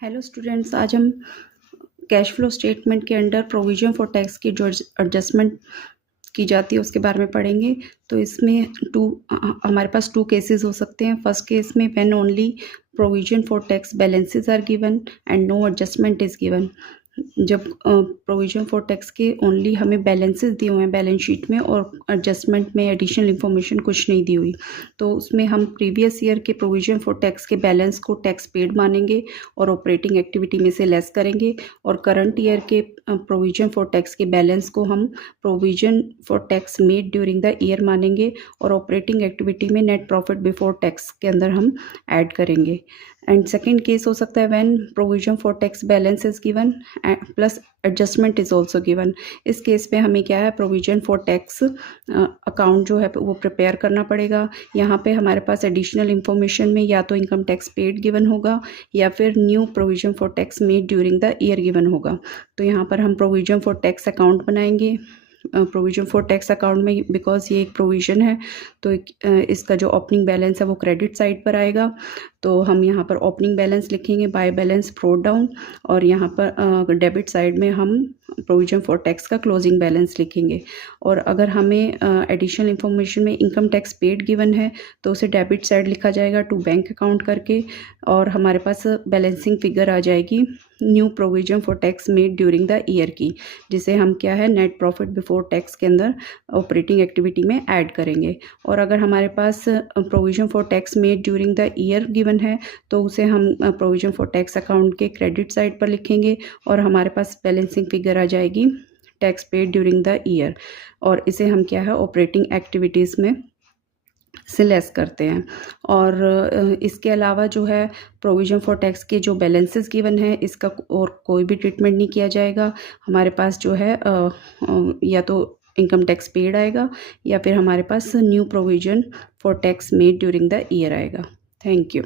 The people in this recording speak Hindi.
हेलो स्टूडेंट्स, आज हम कैश फ्लो स्टेटमेंट के अंडर प्रोविजन फॉर टैक्स की जो एडजस्टमेंट की जाती है उसके बारे में पढ़ेंगे। तो इसमें हमारे पास टू केसेस हो सकते हैं। फर्स्ट केस में when only provision for tax balances are given and no adjustment is given. जब प्रोविजन फॉर टैक्स के ओनली हमें बैलेंसेस दिए हुए हैं बैलेंस शीट में और एडजस्टमेंट में एडिशनल इन्फॉर्मेशन कुछ नहीं दी हुई, तो उसमें हम प्रीवियस ईयर के प्रोविजन फॉर टैक्स के बैलेंस को टैक्स पेड मानेंगे और ऑपरेटिंग एक्टिविटी में से लेस करेंगे, और करंट ईयर के प्रोविजन फॉर टैक्स के बैलेंस को हम provision for tax made during the year मानेंगे और ऑपरेटिंग एक्टिविटी में नेट प्रॉफिट बिफोर टैक्स के अंदर हम ऐड करेंगे। एंड सेकेंड केस हो सकता है when provision for tax balance is given plus adjustment is also given. इस केस में हमें क्या है, प्रोविजन फॉर टैक्स अकाउंट जो है वो प्रिपेयर करना पड़ेगा। यहाँ पे हमारे पास एडिशनल इन्फॉर्मेशन में या तो इनकम टैक्स पेड गिवन होगा या फिर new provision for tax made during the year given होगा। तो यहाँ पर हम प्रोविजन फॉर टैक्स अकाउंट बनाएंगे। प्रोविजन फॉर टैक्स अकाउंट में बिकॉज ये एक प्रोविज़न है तो इसका जो ओपनिंग बैलेंस है वो क्रेडिट साइड पर आएगा। तो हम यहाँ पर ओपनिंग बैलेंस लिखेंगे बाय बैलेंस फ्रोड डाउन, और यहाँ पर डेबिट साइड में हम प्रोविजन फॉर टैक्स का क्लोजिंग बैलेंस लिखेंगे। और अगर हमें एडिशनल इन्फॉर्मेशन में इनकम टैक्स पेड गिवन है तो उसे डेबिट साइड लिखा जाएगा टू बैंक अकाउंट करके, और हमारे पास बैलेंसिंग फिगर आ जाएगी new provision for tax made during the year की, जिसे हम क्या है नेट प्रॉफिट बिफोर टैक्स के अंदर ऑपरेटिंग एक्टिविटी में ऐड करेंगे। और अगर हमारे पास provision for tax made during the year given है तो उसे हम प्रोविजन फॉर टैक्स अकाउंट के क्रेडिट साइड पर लिखेंगे और हमारे पास बैलेंसिंग फिगर आ जाएगी tax paid during the year, और इसे हम क्या है ऑपरेटिंग एक्टिविटीज़ में से लेस करते हैं। और इसके अलावा जो है प्रोविजन फॉर टैक्स के जो बैलेंसेस गिवन है इसका और कोई भी ट्रीटमेंट नहीं किया जाएगा। हमारे पास जो है या तो इनकम टैक्स पेड आएगा या फिर हमारे पास new provision for tax made during the year आएगा। Thank you.